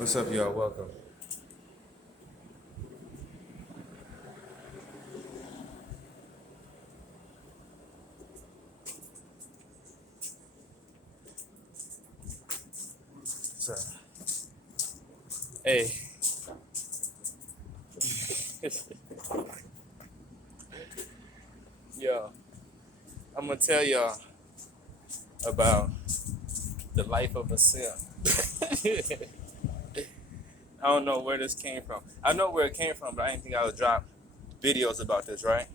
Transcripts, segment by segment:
What's up, y'all? Welcome. So, hey, yo, I'm gonna tell y'all about the life of a simp. I don't know where this came from. I know where it came from, but I didn't think I would drop videos about this, right?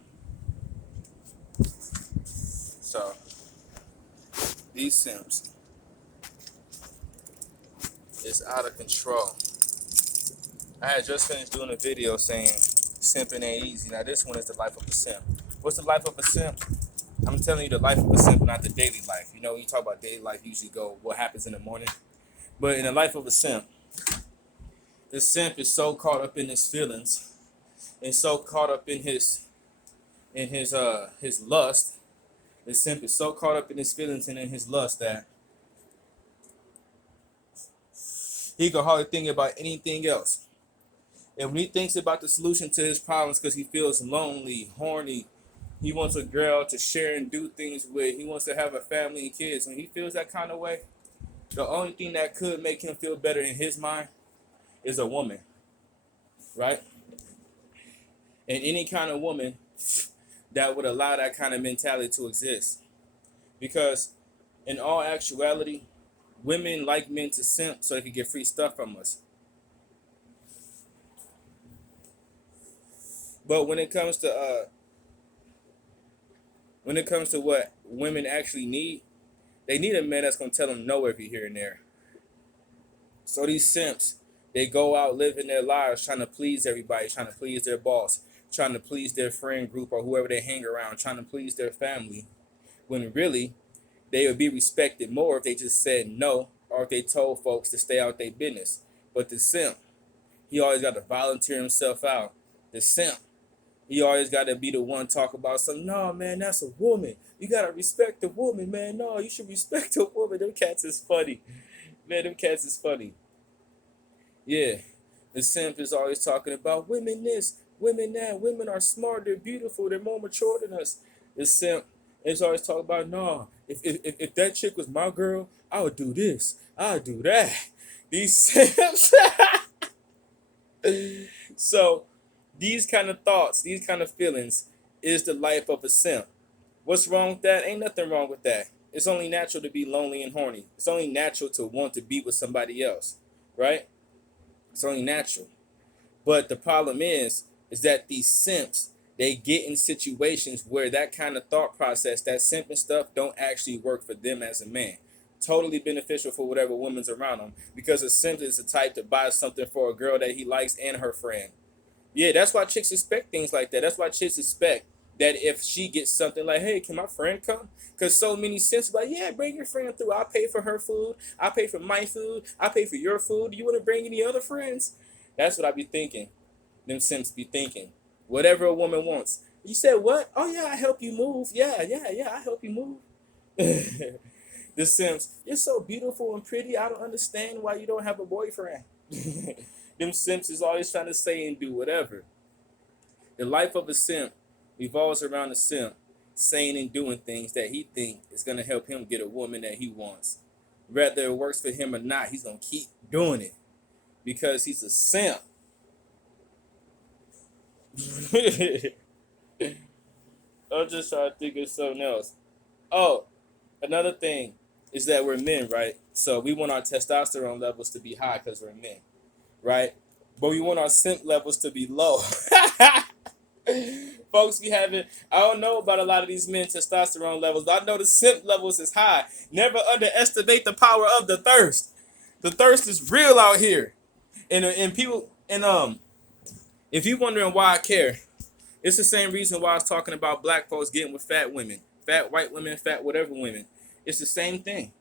So, these simps is out of control. I had just finished doing a video saying simping ain't easy. Now, this one is the life of a simp. What's the life of a simp? I'm telling you the life of a simp, not the daily life. You know, when you talk about daily life, you usually go what happens in the morning. But in the life of a simp, the simp is so caught up in his feelings and so caught up in his lust. The simp is so caught up in his feelings and in his lust that he can hardly think about anything else. And when he thinks about the solution to his problems because he feels lonely, horny, he wants a girl to share and do things with, he wants to have a family and kids. When he feels that kind of way, the only thing that could make him feel better in his mind is a woman, right? And any kind of woman that would allow that kind of mentality to exist. Because in all actuality, women like men to simp so they can get free stuff from us. But when it comes to what women actually need, they need a man that's gonna tell them no every here and there. So these simps, they go out living their lives trying to please everybody, trying to please their boss, trying to please their friend group or whoever they hang around, trying to please their family, when really they would be respected more if they just said no or if they told folks to stay out their business. But the simp, he always got to volunteer himself out. The simp, he always got to be the one talk about something. No, man, that's a woman. You got to respect the woman, man. No, you should respect the woman. Them cats is funny. Man, them cats is funny. Yeah, the simp is always talking about women this, women that. Women are smart, they're beautiful, they're more mature than us. The simp is always talking about, no, if that chick was my girl, I would do this, I would do that. These simps. So, these kind of thoughts, these kind of feelings is the life of a simp. What's wrong with that? Ain't nothing wrong with that. It's only natural to be lonely and horny. It's only natural to want to be with somebody else, right? It's only natural. But the problem is that these simps, they get in situations where that kind of thought process, that simping stuff, don't actually work for them as a man. Totally beneficial for whatever woman's around them, because a simp is the type to buy something for a girl that he likes and her friend. Yeah, that's why chicks expect things like that. That's why chicks expect that if she gets something like, hey, can my friend come? Because so many simps like, yeah, bring your friend through. I'll pay for her food. I'll pay for my food. I'll pay for your food. Do you want to bring any other friends? That's what I be thinking. Them simps be thinking. Whatever a woman wants. You said what? Oh, yeah, I help you move. Yeah, I help you move. The simps, you're so beautiful and pretty. I don't understand why you don't have a boyfriend. Them simps is always trying to say and do whatever. The life of a simp revolves around the simp saying and doing things that he thinks is going to help him get a woman that he wants. Whether it works for him or not, he's going to keep doing it because he's a simp. I'm just trying to think of something else. Oh, another thing is that we're men, right? So we want our testosterone levels to be high because we're men, right? But we want our simp levels to be low. Folks be having, I don't know about a lot of these men testosterone levels, but I know the simp levels is high. Never underestimate the power of the thirst. The thirst is real out here. And people, if you're wondering why I care, it's the same reason why I was talking about black folks getting with fat women, fat white women, fat whatever women. It's the same thing.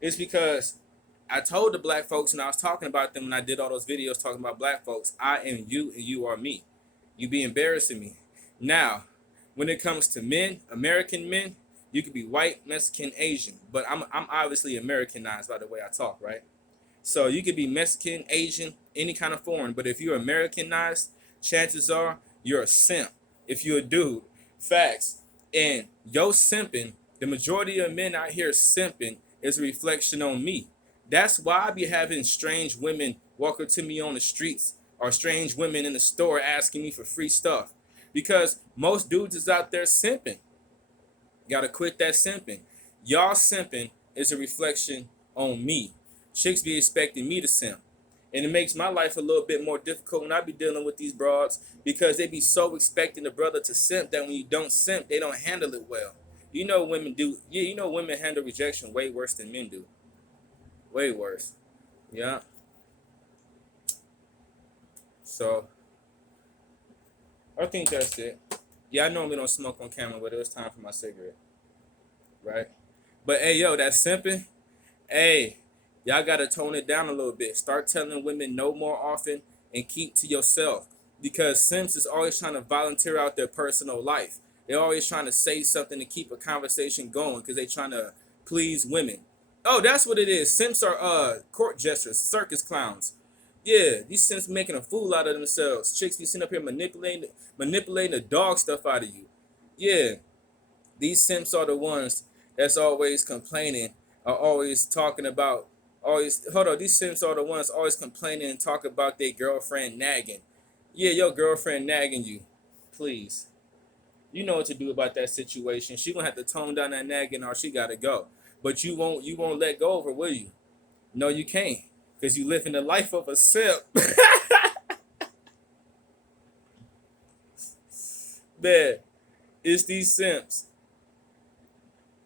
It's because I told the black folks when I was talking about them when I did all those videos talking about black folks, I am you and you are me. You be embarrassing me. Now, when it comes to men, American men, you could be white, Mexican, Asian, but I'm obviously Americanized by the way I talk, right? So you could be Mexican, Asian, any kind of foreign, but if you're Americanized, chances are you're a simp. If you're a dude, facts. And yo simping, the majority of men out here simping is a reflection on me. That's why I be having strange women walk up to me on the streets or strange women in the store asking me for free stuff. Because most dudes is out there simping. Gotta quit that simping. Y'all simping is a reflection on me. Chicks be expecting me to simp. And it makes my life a little bit more difficult when I be dealing with these broads because they be so expecting the brother to simp that when you don't simp, they don't handle it well. You know women do. Yeah, you know women handle rejection way worse than men do. Way worse. Yeah. So I think that's it. Yeah, I normally don't smoke on camera, but it was time for my cigarette. Right? But hey, yo, that simping, hey, y'all gotta tone it down a little bit. Start telling women no more often and keep to yourself. Because simps is always trying to volunteer out their personal life. They're always trying to say something to keep a conversation going because they're trying to please women. Oh, that's what it is. Simps are court jesters, circus clowns. Yeah, these simps making a fool out of themselves. Chicks be sitting up here manipulating the dog stuff out of you. Yeah, these simps are the ones that's always complaining, are always talking about, always, hold on, these simps are the ones always complaining and talk about their girlfriend nagging. Yeah, your girlfriend nagging you. Please. You know what to do about that situation. She gonna have to tone down that nagging or she gotta go. But you won't let go of her, will you? No, you can't. Because you live in the life of a simp. Man, it's these simps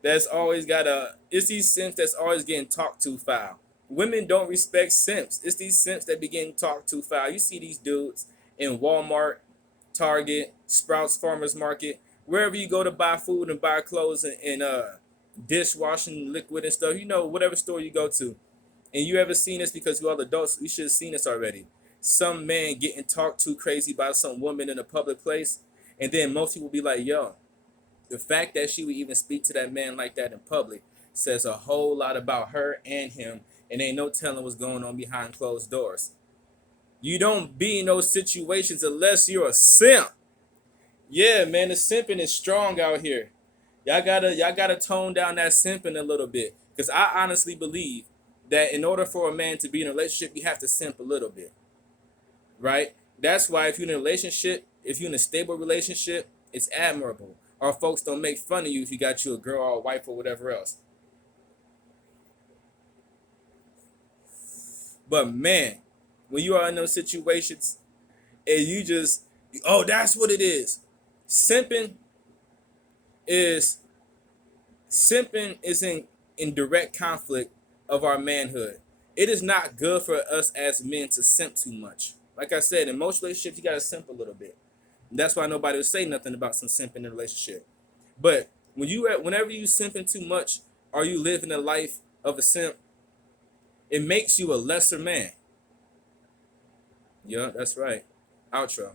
it's these simps that's always getting talked to foul. Women don't respect simps. It's these simps that be getting talked to foul. You see these dudes in Walmart, Target, Sprouts Farmers Market, wherever you go to buy food and buy clothes and dishwashing liquid and stuff, you know, whatever store you go to. And you ever seen this because you all adults, you should have seen this already. Some man getting talked to crazy by some woman in a public place, and then most people be like, yo, the fact that she would even speak to that man like that in public says a whole lot about her and him, and ain't no telling what's going on behind closed doors. You don't be in those situations unless you're a simp. Yeah, man, the simping is strong out here. Y'all gotta tone down that simping a little bit. Because I honestly believe that in order for a man to be in a relationship, you have to simp a little bit. Right? That's why if you're in a relationship, if you're in a stable relationship, it's admirable. Or folks don't make fun of you if you got you a girl or a wife or whatever else. But man, when you are in those situations and you just, oh, that's what it is. Simping is in direct conflict of our manhood. It is not good for us as men to simp too much. Like I said, in most relationships, you gotta simp a little bit. And that's why nobody would say nothing about some simping in a relationship. But whenever you simping too much, or you living a life of a simp, it makes you a lesser man. Yeah, that's right. Outro.